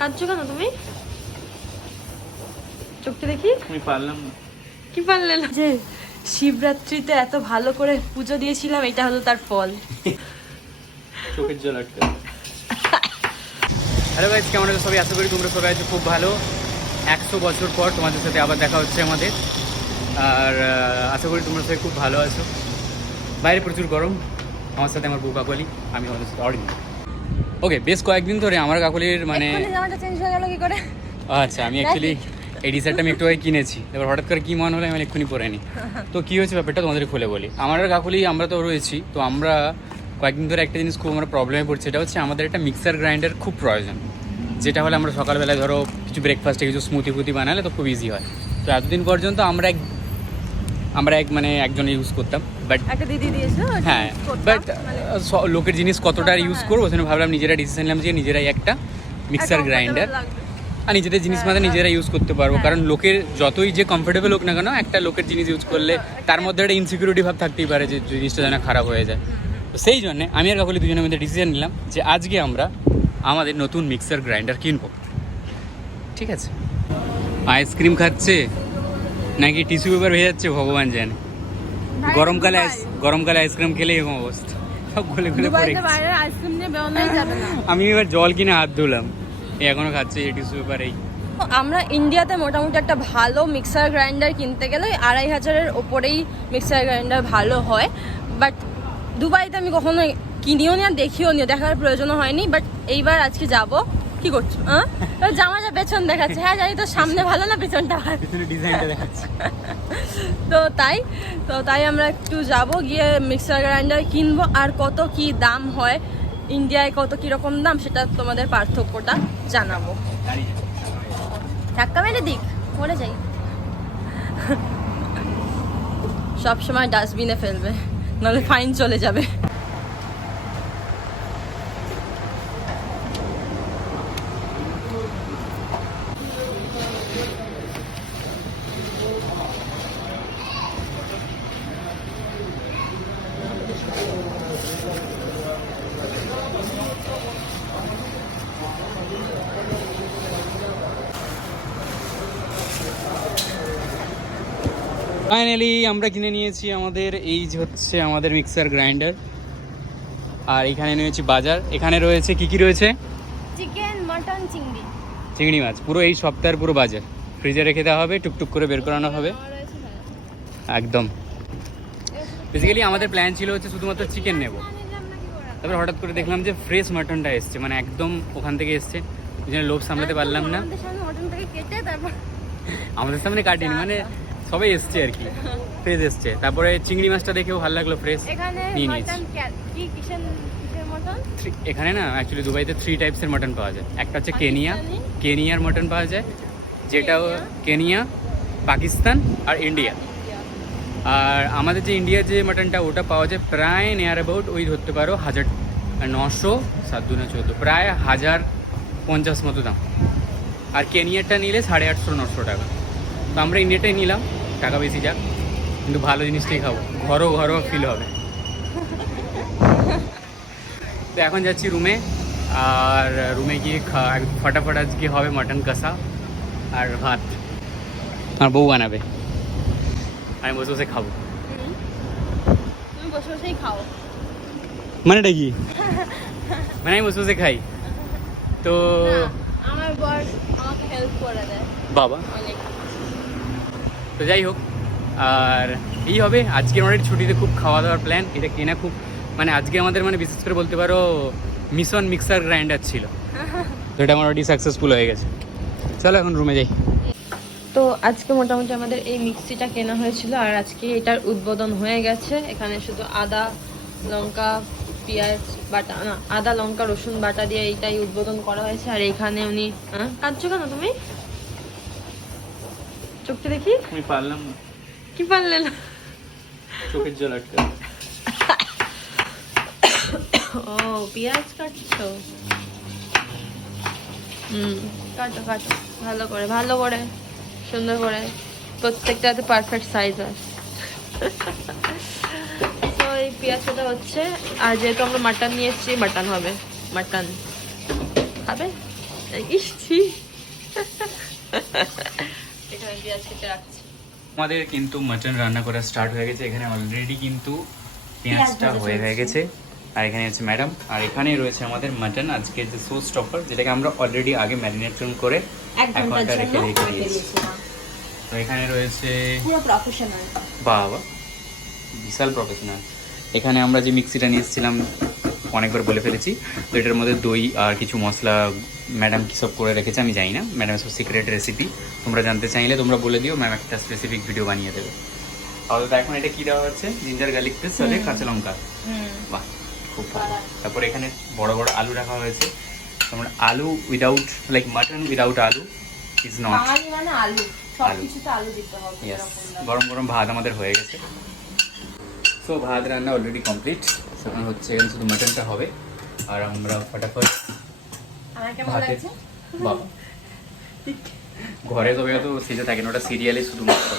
কাঁদছো কেন তুমি? চোখটা দেখি। আমি পারলাম না। কি পারলে না? যে শিবরাত্রিতে এত ভালো করে পুজো দিয়েছিলাম, এটা হলো তার ফল। চোখের জল আটকে। হ্যালো গাইস, কেমন আছো সবাই? আশা করি তোমরা সবাই আছো খুব ভালো। 100 বছর পর তোমাদের সাথে আবার দেখা হচ্ছে আমাদের। আর আশা করি তোমরা সবাই খুব ভালো আছো। বাইরে প্রচুর গরম। আমার সাথে আমার বউ কাকলি, আমি আমাদের সাথে অরিন। ওকে, বেশ কয়েকদিন ধরে আমার কাকলির মানে জামাটা চেঞ্জ হয়ে গেল কি করে? আচ্ছা, আমি অ্যাকচুয়ালি এই টি শার্টটা আমি একটু আগে কিনেছি, এবার হঠাৎ করে কী মনে হলো আমি এক্ষুনি পরে নিই। তো কী হয়েছে ব্যাপারটা তোমাদের খুলে বলি। আমার আর কাকুলি আমরা তো রয়েছি, তো আমরা কয়েকদিন ধরে একটা জিনিস খুব আমরা প্রবলেমে পড়ছি, এটা হচ্ছে আমাদের একটা মিক্সার গ্রাইন্ডার খুব প্রয়োজন। যেটা হলে আমরা সকালবেলায় ধরো কিছু ব্রেকফাস্টে কিছু স্মুদি ফুতি বানালে তো খুব ইজি হয়। তো এতদিন পর্যন্ত আমরা মানে একজন ইউজ করতাম, বাট একটা দিদি দিয়েছে, হ্যাঁ, বাট লোকের জিনিস কতটা ইউজ করবো সেজন্য ভাবলাম নিজেরা ডিসিশন নিলাম যে নিজেরাই একটা মিক্সার গ্রাইন্ডার আর নিজেদের জিনিস মানে নিজেরা ইউজ করতে পারবো। কারণ লোকের যতই যে কমফোর্টেবল হোক না কেন, একটা লোকের জিনিস ইউজ করলে তার মধ্যে একটা ইনসিকিউরিটি ভাব থাকতেই পারে যে জিনিসটা যেন খারাপ হয়ে যায়। তো সেই জন্যে আমি আর কাকুলি দুজনের মধ্যে ডিসিশন নিলাম যে আজকে আমরা আমাদের নতুন মিক্সার গ্রাইন্ডার কিনবো। ঠিক আছে, আইসক্রিম খাচ্ছে নাকি টিস্যু পেপার হয়ে যাচ্ছে ভগবান জানে। গরমকালে আইসক্রিম খেলে এরকম অবস্থা, সব গলে গলে পড়ে গেছে। আমি এবার জল কিনে হাত ধুলাম, এখনো খাচ্ছে এই টিস্যু পেপার। এই আমরা ইন্ডিয়াতে মোটামুটি একটা ভালো মিক্সার গ্রাইন্ডার কিনতে গেলে 2500-এর ওপরেই মিক্সার গ্রাইন্ডার ভালো হয়। বাট দুবাইতে আমি কখনো কিনিও নি আর দেখিও নি, দেখার প্রয়োজনও হয়নি। বাট এইবার আজকে যাব। কি করছো? জামাটা পেছন দেখাচ্ছে। হ্যাঁ জানি, তো সামনে ভালো না পেছনটা ভালো, ডিজাইনটা দেখাচ্ছে। তো তাই আমরা একটু যাব, গিয়ে মিক্সার গ্রাইন্ডার কিনবো। আর কত কি দাম হয়, ইন্ডিয়ায় কত কিরকম দাম, সেটা তোমাদের পার্থক্যটা জানাবো। ধাক্কা মেরে দিক পড়ে যাই। সব সময় ডাস্টবিনে ফেলবে, নাহলে ফাইন চলে যাবে। ফাইনালি আমরা কিনে নিয়েছি আমাদের এই যে হচ্ছে আমাদের মিক্সার গ্রাইন্ডার। আর এখানে নিয়েছি বাজার। এখানে রয়েছে কি রয়েছে? চিকেন, মাটন, চিংড়ি মাছ, পুরো এই সপ্তাহের পুরো বাজার ফ্রিজে রেখে দেওয়া হবে, টুকটুক করে বের করানো হবে একদম। বেসিক্যালি আমাদের প্ল্যান ছিল হচ্ছে শুধুমাত্র চিকেন নেব, তারপরে হঠাৎ করে দেখলাম যে ফ্রেশ মাটনটা এসছে, মানে একদম ওখান থেকে এসছে। ওই জন্য লোভ সামলাতে পারলাম না, আমাদের সামনে কাটিনি, মানে সবাই এসছে আর কি, ফ্রেশ এসছে। তারপরে চিংড়ি মাছটা দেখেও ভালো লাগলো, ফ্রেশ নিয়ে নিয়েছি। এখানে না অ্যাকচুয়ালি দুবাইতে 3 টাইপসের মাটন পাওয়া যায়। একটা হচ্ছে কেনিয়ার মাটন পাওয়া যায়, যেটা কেনিয়া, পাকিস্তান আর ইন্ডিয়া। আর আমাদের যে ইন্ডিয়ার যে মাটনটা ওটা পাওয়া যায় প্রায় নিয়ার অ্যাবাউট ওই ধরতে পারো 1900, 7-14, প্রায় 1050 মতো দাম। আর কেনিয়ারটা নিলে 850-900 টাকা। তো আমরা ইন্ডিয়াটাই নিলাম, টাকা বেশি যাক কিন্তু ভালো জিনিসটাই খাবো, ঘরোয়া ফিল হবে। তো এখন যাচ্ছি রুমে, আর রুমে গিয়ে ফটাফট আজকে হবে মাটন কষা আর ভাত। আর বউ বানাবে, আমি বসে বসে খাবো। তুমি বসে বসেই খাও মানেটা কি? মানে আমি বসে বসে খাই তো আমার বর আমাকে হেল্প করে দেয় বাবা। অনেক। তো যাই হোক, আর এই হবে আজকের অনেক ছুটিতে খুব খাওয়া দাওয়ার প্ল্যান। এটা কেনা খুব মানে আজকে আমাদের মানে বিশেষ করে বলতে পারো মিশন মিক্সার গ্রাইন্ডার ছিল, তো এটা আমার অলরেডি সাকসেসফুল হয়ে গেছে। চলো এখন রুমে যাই। তো আজকে মোটামুটি আমাদের এই মিক্সিটা কেনা হয়েছিল, আর আজকে এটার উদ্বোধন হয়ে গেছে। এখানে শুধু আদা লঙ্কা পেঁয়াজ বাটা, না আদা লঙ্কা রসুন বাটা দিয়ে এইটাই উদ্বোধন করা হয়েছে। আর এখানে উনি কাঁদছো কেন তুমি? চোখটা দেখি। আমি পারলাম না। কি পারলে না? চোখের জল আটকে। ও পেঁয়াজ কাটছো? কাটো কাটো ভালো করে সুন্দর করে, প্রত্যেকটাতে পারফেক্ট সাইজ হয়। তো এই পেঁয়াজটা হচ্ছে, আর যেহেতু আমরা মাটন নিয়েছি, মাটন হবে। মাটন খাবে? ইস ছি এখানে পেঁয়াজ কেটে রাখছি। আমাদের কিন্তু মাটন রান্না করা স্টার্ট হয়ে গেছে। এখানে অলরেডি কিন্তু পেঁয়াজটা ভাজা হয়ে চলছে। গেছে। আর এখানে আছে ম্যাডাম, আর এখানে রয়েছে আমাদের মাটন আজকে যে সো স্টফার, যেটাকে আমরা অলরেডি আগে ম্যারিনেশন করে 1 ঘন্টার জন্য রেখে রেখে দিয়েছি। দিয়েছিলাম। তো এখানে রয়েছে পুরো প্রফেশনাল। বাবা, বিশাল প্রফেশনাল। এখানে আমরা যে মিক্সিটা নিয়ে এসেছিলাম অনেকবার বলে ফেলেছি, তো এটার মধ্যে দই আর কিছু মশলা ম্যাডাম কী সব করে রেখেছে আমি জানি না, ম্যাডাম সব সিক্রেট রেসিপি। তোমরা জানতে চাইলে তোমরা বলে দিও, ম্যাম একটা স্পেসিফিক ভিডিও বানিয়ে দেবে। আপাতত এখন এটা কী দেওয়া হচ্ছে, জিঞ্জার গার্লিক পেস্ট সাথে কাঁচা লঙ্কা। বাহ, খুব ভালো। তারপর এখানে বড় বড় আলু রাখা হয়েছে। তোমরা আলু উইদাউট লাইক মাটন উইদাউট আলু ইজ নট। বাঙালি মানে আলু, সবকিছুতে আলু দিতে হবে। ইয়েস, গরম গরম ভাত আমাদের হয়ে গেছে। সো ভাত রান্না অলরেডি কমপ্লিট। এখন হচ্ছে এখানে শুধু মাটনটা হবে আর আমরা ফটাফট আমার কেমন ভাতে। লাগছে? বাবা, ঘরে তবে তো সেজে থাকে না, ওটা সিরিয়ালে শুধুমাত্র।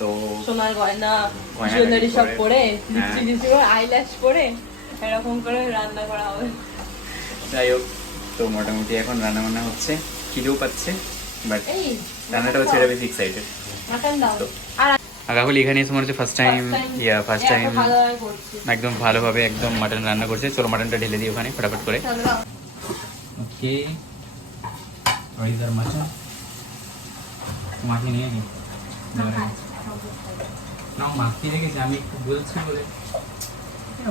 তো সোনার গয়না, গয়না জুয়েলারি সব পরে, পরে, হ্যাঁ। লিপস্টিক করে, আইল্যাশ পরে এরকম করে রান্না করা হবে। যাই হোক, তো মোটামুটি এখন রান্না বান্না হচ্ছে, খিদেও পাচ্ছে, বাট এই রান্নাটা হচ্ছে এটা বেশি এক্সাইটেড। মাটন দাও। তো আর কাকুলি এখানে এসে মনে হচ্ছে ফার্স্ট টাইম, ফার্স্ট টাইম ভালোভাবে করছি। একদম ভালোভাবে একদম মাটন রান্না করছে। চলো মাটনটা ঢেলে দিই ওখানে ফটাফট করে। চলো দাও। ওকে, আর ইদার মাটন মাখি নিয়ে নি না, মাখি রেখেছি আমি, একটু বলছি বলে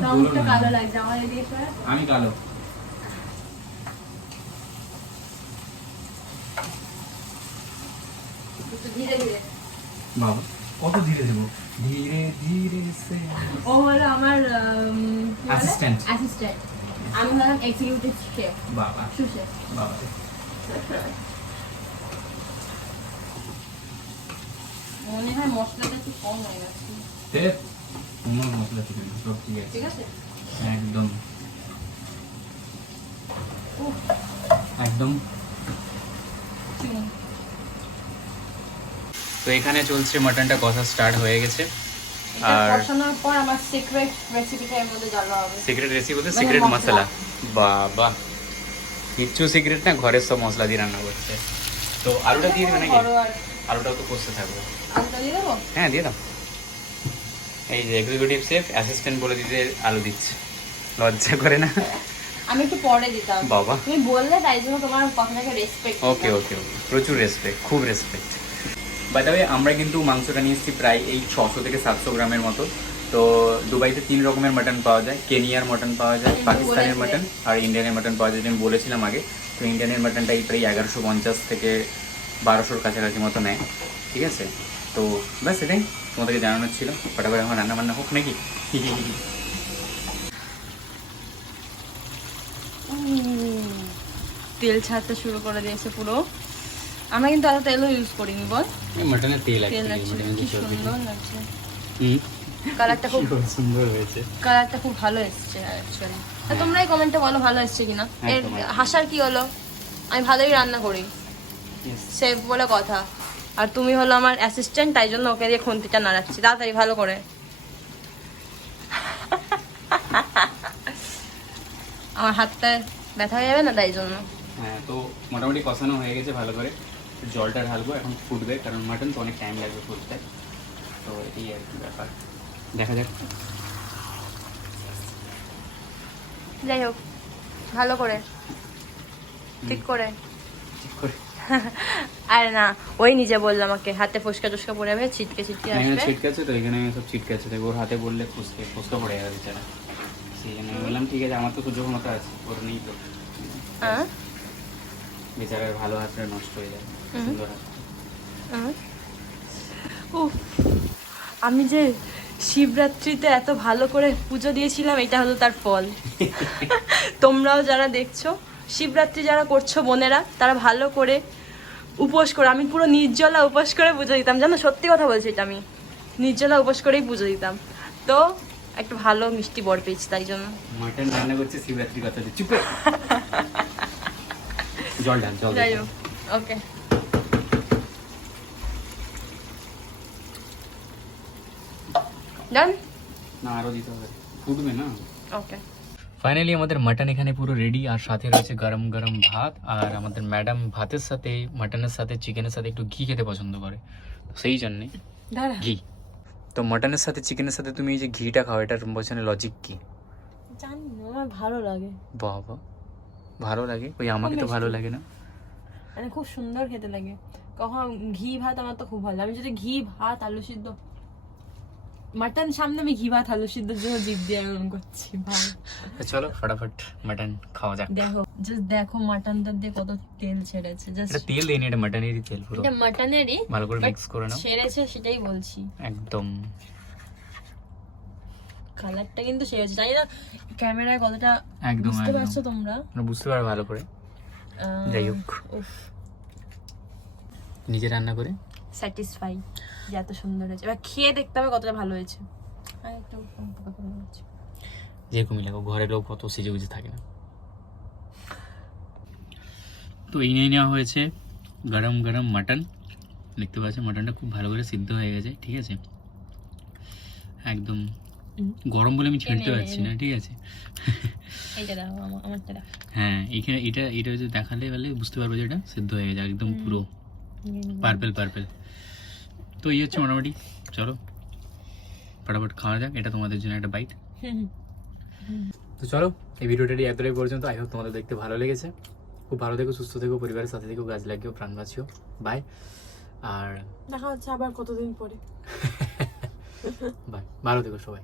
বলো রংটা না। কালো লাগছে আমার এদিকে সরে। আমি কালো। একটু ধীরে ধীরে। বাবা, কত ধীরে দেবো? ধীরে ধীরে সে ও হলো আমার Assistant. অ্যাসিস্ট্যান্ট। আমি হলাম এক্সিকিউটিভ শেফ, বাবা সুশেফ। বাবা। মনে হয় মশলাটা একটু কম হয়ে গেছে। কোনো মশলা ঠিক নেই, সব ঠিক আছে ঠিক আছে? একদম উফ, একদম। চুন। তো এখানে চলছে মাটনটা কষা স্টার্ট হয়ে গেছে। এটা আর কষানোর পর আমার সিক্রেট রেসিপিটা এর মধ্যে জ্বালা হবে। সিক্রেট রেসিপি বলতে মানে সিক্রেট মশলা। মশলা। বাবা, কিচ্ছু সিক্রেট না, ঘরের সব মশলা দিয়ে রান্না করছে। তো আলুটা দিয়ে দেবে নাকি? বড় আর আলুটাও তো কষতে থাকবে। আলুটা দিয়ে দেবো? হ্যাঁ দিয়ে দাও। এই যে এক্সিকিউটিভ শেফ অ্যাসিস্ট্যান্ট বলে দিতে আলু দিচ্ছে, লজ্জা করে না? আমি একটু পরে দিতাম। বাবা। তুমি বললে তাই জন্য তোমার কথাটাকে রেসপেক্ট। ওকে ওকে ওকে, প্রচুর রেসপেক্ট, খুব রেসপেক্ট। বাই দ্য ওয়ে, আমরা কিন্তু মাংসটা নিয়ে এসেছি প্রায় এই 600 থেকে 700 গ্রামের মতো। তো দুবাইতে 3 রকমের মাটন পাওয়া যায়, কেনিয়ার মাটন পাওয়া যায়, কিন্তু পাকিস্তানের বলেছিলে। মাটন আর ইন্ডিয়ানের মাটন পাওয়া যায়, আমি বলেছিলাম আগে। তো ইন্ডিয়ানের মাটনটা এই প্রায় 1150 থেকে 1200-র কাছাকাছি মতো নেয়, ঠিক আছে? তো ব্যাস এটাই তোমাদেরকে জানানোর ছিল। ফটাফট এখন রান্না বান্না হোক নাকি? তেল ছাড়তে শুরু করে দিয়েছে পুরো। আমরা কিন্তু এত তেলও ইউজ করিনি, বল। মাটনের তেল তেল লাগছে, কি সুন্দর লাগছে। হুম, কালারটা খুব সুন্দর হয়েছে। কালারটা খুব ভালো এসছে অ্যাকচুয়ালি। তোমরাই কমেন্টে বলো ভালো এসছে কিনা। এর একদম, একদম। হাসার কি হলো, আমি ভালোই রান্না করি, সেফ বলে কথা। আর তুমি হলো আমার অ্যাসিস্ট্যান্ট, তাই জন্য ওকে দিয়ে খুন্তিটা নাড়াচ্ছি তাড়াতাড়ি ভালো করে। আমার হাতটা ব্যথা হয়ে যাবে না, তাই জন্য। হ্যাঁ, তো মোটামুটি কষানো হয়ে গেছে ভালো করে। জলটা ঢালবো, এখন ফুটবে, কারণ মাটন তো অনেক টাইম লাগবে ফুটতে। তো এটাই আর কি ব্যাপার, দেখা যাক। যাই হোক, ভালো করে ঠিক করে। ঠিক করে আরে না, ওই নিজে বললো আমাকে হাতে ফসকা টুসকা পড়ে যাবে, ছিটকে ছিটকে এখানে আসবে। ছিটকে আছে, তো এখানে সব ছিটকে আছে, তাই ওর হাতে বললে ফুসকা পড়ে যাবে বেচারা। সেই জন্য আমি বললাম ঠিক আছে, আমার তো সহ্য ক্ষমতা আছে, ওর নেই তো। হ্যাঁ? বেচারার ভালো হাতটা নষ্ট হয়ে যাবে, সুন্দর হাত। উফ, আমি যে শিবরাত্রিতে এত ভালো করে পুজো দিয়েছিলাম, এটা হলো তার ফল। তোমরাও যারা দেখছো, শিবরাত্রি যারা করছো বোনেরা, তারা ভালো করে উপোস করে, আমি পুরো নির্জলা উপোস করে পুজো দিতাম, জানো, সত্যি কথা বলছি, এটা আমি নির্জলা উপোস করেই পুজো দিতাম। তো একটু ভালো মিষ্টি বর পেয়েছি, তাই জন্য। মাটন রান্না করছে শিবরাত্রির কথা দিয়ে, চুপে। জল ঢাল, জল যাই ঢাল। হোক, ওকে। ডান। না, আরো দিতে হবে, ফুটবে না। ওকে, ফাইনালি আমাদের মাটন এখানে পুরো রেডি, আর সাথে রয়েছে গরম গরম ভাত। আর আমাদের ম্যাডাম ভাতের সাথে, মাটনের সাথে, চিকেনের সাথে একটু ঘি খেতে পছন্দ করে, তো সেই জন্যে দাঁড়া, ঘি। তো মাটনের সাথে, চিকেনের সাথে তুমি এই যে ঘিটা খাও, এটার পেছনে লজিক কি? জানি না, আমার ভালো লাগে। বাবা, ভালো লাগে? ওই আমাকে তো ভালো লাগে না। মানে খুব সুন্দর খেতে লাগে। কখন ঘি ভাত আমার তো খুব ভালো লাগে। আমি যদি ঘি ভাত আলু সিদ্ধ, মাটন সামনে আমি ঘি ভাত আলু সিদ্ধর জন্য জিভ দিয়ে এরকম করছি ভাই। তো চলো ফটাফট মাটন খাওয়া যাক। দেখো, জাস্ট দেখো মাটনটা দিয়ে কত তেল ছেড়েছে। জাস্ট এটা তেল দেয়নি, এটা মাটনেরই তেল পুরো। এটা মাটনেরই, ভালো করে মিক্স করে নাও। ছেড়েছে সেটাই বলছি। একদম কালারটা কিন্তু সেরেছে, জানি না ক্যামেরায় কতটা একদম বুঝতে একদম। পারছো তোমরা। আমরা বুঝতে পারবো ভালো করে। যাই হোক, উফ, নিজে রান্না করে স্যাটিসফাই যে এত সুন্দর হয়েছে। এবার খেয়ে দেখতে হবে কতটা ভালো হয়েছে। আর একটু পোকা পোকা হচ্ছে। যেরকমই লাগো, ঘরের লোক কত সেজে গুজে থাকে না। তো এই নিয়ে নেওয়া হয়েছে গরম গরম মাটন। দেখতে পাচ্ছ মাটনটা খুব ভালো করে সিদ্ধ হয়ে গেছে, ঠিক আছে? একদম গরম বলে আমি ছিঁড়তে পারছি না, ঠিক আছে? এইটা দেখো, আমারটা দেখো। হ্যাঁ, এইখানে এটা এটা হচ্ছে দেখালে বলে বুঝতে পারবো যে এটা সিদ্ধ হয়ে গেছে একদম পুরো পার্পেল পার্পেল। তো এই হচ্ছে মোটামুটি। চলো ফটাফট খাওয়া যাক, এটা তোমাদের জন্য একটা বাইট। তো চলো, এই ভিডিওটা এতটাই পর্যন্ত। আই হোপ তোমাদের দেখতে ভালো লেগেছে। খুব ভালো থেকো, সুস্থ থেকো, পরিবারের সাথে থেকো, গাছ লাগিও, প্রাণ বাঁচিও। বাই। আর দেখা হচ্ছে আবার কতদিন পরে। বাই, ভালো থেকো সবাই।